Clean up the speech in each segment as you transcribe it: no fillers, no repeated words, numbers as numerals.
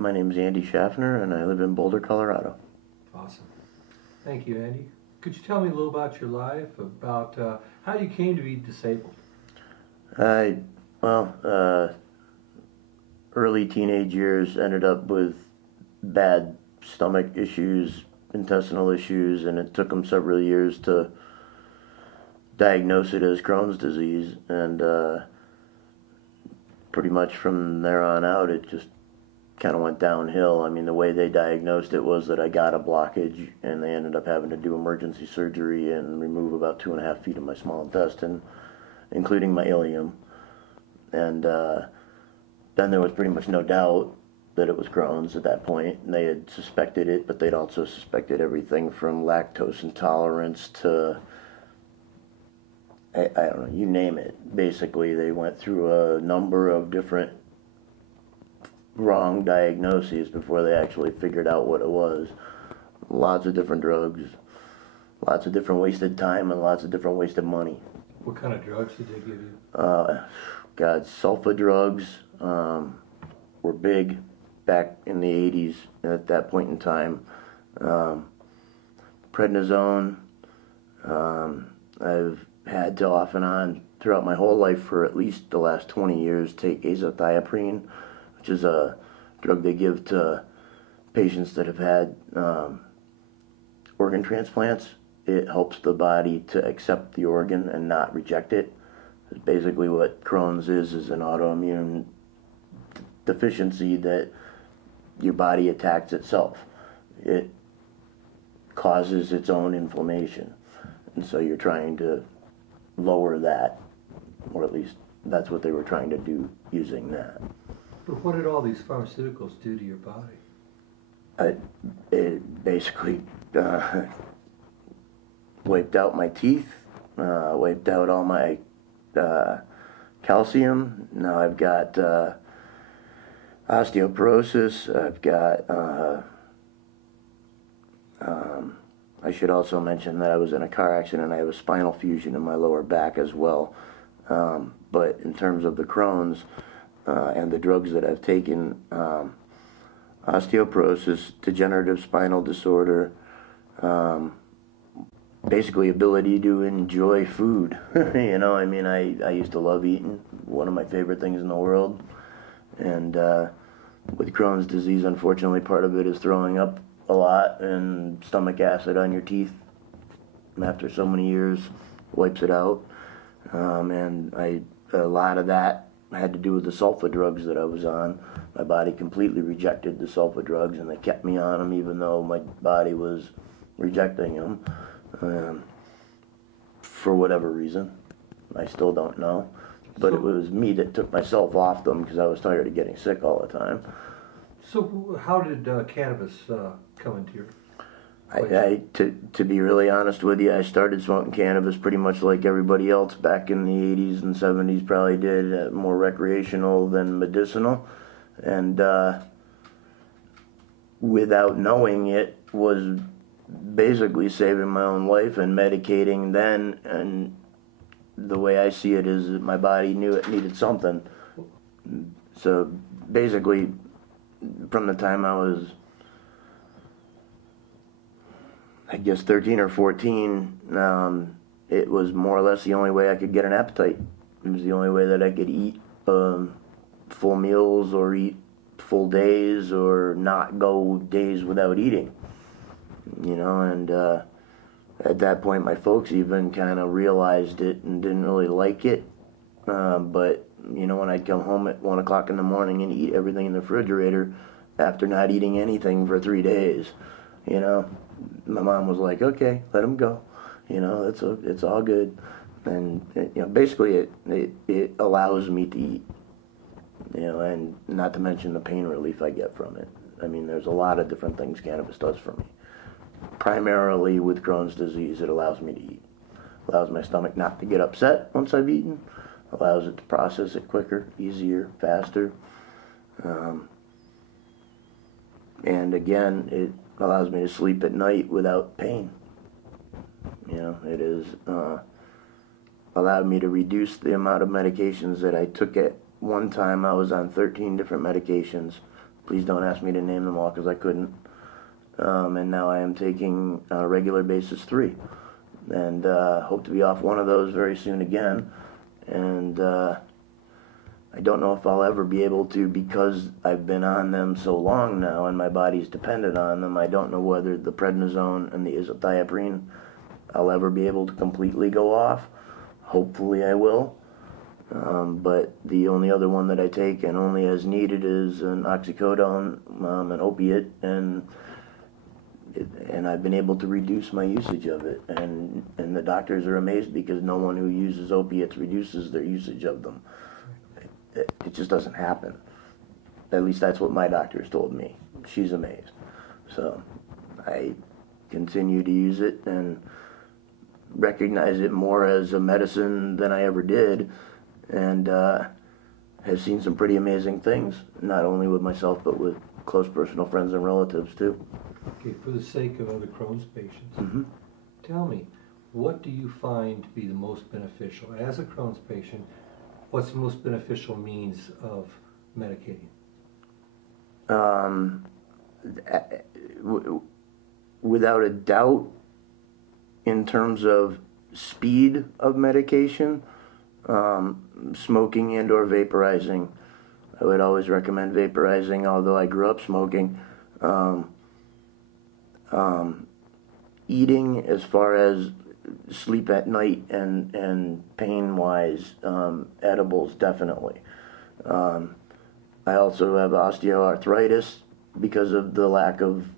My name is Andy Shaffner, and I live in Boulder, Colorado. Awesome. Thank you, Andy. Could you tell me a little about your life, about how you came to be disabled? Early teenage years ended up with bad stomach issues, intestinal issues, and it took them several years to diagnose it as Crohn's disease. And pretty much from there on out, it just kind of went downhill. I mean, the way they diagnosed it was that I got a blockage, and they ended up having to do emergency surgery and remove about 2.5 feet of my small intestine, including my ileum. And then there was pretty much no doubt that it was Crohn's at that point. And they had suspected it, but they'd also suspected everything from lactose intolerance to, I don't know, you name it. Basically, they went through a number of different wrong diagnoses before they actually figured out what it was. Lots of different drugs, lots of different wasted time, and lots of different wasted money. What kind of drugs did they give you? Sulfa drugs were big back in the 80s at that point in time. Prednisone, I've had to off and on throughout my whole life for at least the last 20 years take azathioprine, which is a drug they give to patients that have had organ transplants. It helps the body to accept the organ and not reject it. Basically what Crohn's is an autoimmune deficiency that your body attacks itself. It causes its own inflammation. And so you're trying to lower that, or at least that's what they were trying to do using that. But what did all these pharmaceuticals do to your body? It basically wiped out my teeth, wiped out all my calcium. Now I've got osteoporosis. I've got I should also mention that I was in a car accident. I have a spinal fusion in my lower back as well. But in terms of the Crohn's and the drugs that I've taken, osteoporosis, degenerative spinal disorder, basically ability to enjoy food. You know, I mean, I used to love eating, one of my favorite things in the world. And with Crohn's disease, unfortunately, part of it is throwing up a lot, and stomach acid on your teeth after so many years wipes it out. And a lot of that had to do with the sulfa drugs that I was on. My body completely rejected the sulfa drugs, and they kept me on them even though my body was rejecting them. For whatever reason. I still don't know. But it was me that took myself off them because I was tired of getting sick all the time. So how did cannabis come into your life? To be really honest with you, I started smoking cannabis pretty much like everybody else back in the 80s and 70s probably did, more recreational than medicinal. And without knowing it, was basically saving my own life and medicating then. And the way I see it is that my body knew it needed something. So basically, from the time I was, I guess, 13 or 14, it was more or less the only way I could get an appetite. It was the only way that I could eat full meals or eat full days or not go days without eating. You know, and at that point my folks even kind of realized it and didn't really like it. But, you know, when I'd come home at 1 o'clock in the morning and eat everything in the refrigerator after not eating anything for 3 days, you know, my mom was like, okay, let him go. You know, it's all good. And, you know, basically it allows me to eat, you know, and not to mention the pain relief I get from it. I mean, there's a lot of different things cannabis does for me. Primarily with Crohn's disease, it allows me to eat. Allows my stomach not to get upset once I've eaten. Allows it to process it quicker, easier, faster. And again, it allows me to sleep at night without pain. You know, it has allowed me to reduce the amount of medications that I took. At one time I was on 13 different medications, Please don't ask me to name them all because I couldn't. And now I am taking on a regular basis 3. And hope to be off one of those very soon again. And I don't know if I'll ever be able to, because I've been on them so long now and my body's dependent on them. I don't know whether the prednisone and the azathioprine I'll ever be able to completely go off. Hopefully I will. But the only other one that I take, and only as needed, is an oxycodone, an opiate, and I've been able to reduce my usage of it. And the doctors are amazed because no one who uses opiates reduces their usage of them. It just doesn't happen. At least that's what my doctor has told me. She's amazed. So I continue to use it and recognize it more as a medicine than I ever did, and have seen some pretty amazing things, not only with myself but with close personal friends and relatives too. Okay, for the sake of other Crohn's patients, tell me, what do you find to be the most beneficial? As a Crohn's patient, what's the most beneficial means of medicating? Without a doubt, in terms of speed of medication, smoking and or vaporizing. I would always recommend vaporizing, although I grew up smoking. Eating, as far as sleep at night and pain-wise, edibles, definitely. I also have osteoarthritis because of the lack of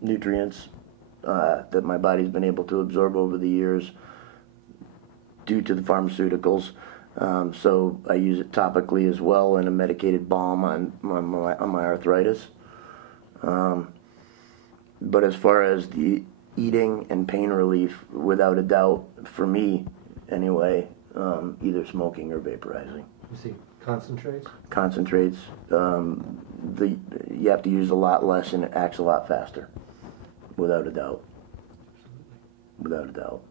nutrients that my body's been able to absorb over the years due to the pharmaceuticals. So I use it topically as well in a medicated balm on my arthritis. But as far as the eating and pain relief, without a doubt, for me anyway, either smoking or vaporizing. You see, concentrates? Concentrates. You have to use a lot less and it acts a lot faster. Without a doubt. Without a doubt.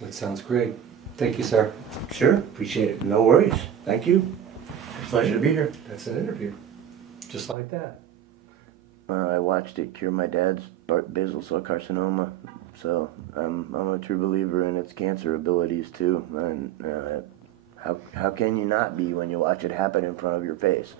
That sounds great. Thank you, sir. Sure, appreciate it. No worries. Thank you. Pleasure to be here. That's an interview. Just like that. I watched it cure my dad's basal cell carcinoma, so I'm a true believer in its cancer abilities too. And how can you not be when you watch it happen in front of your face?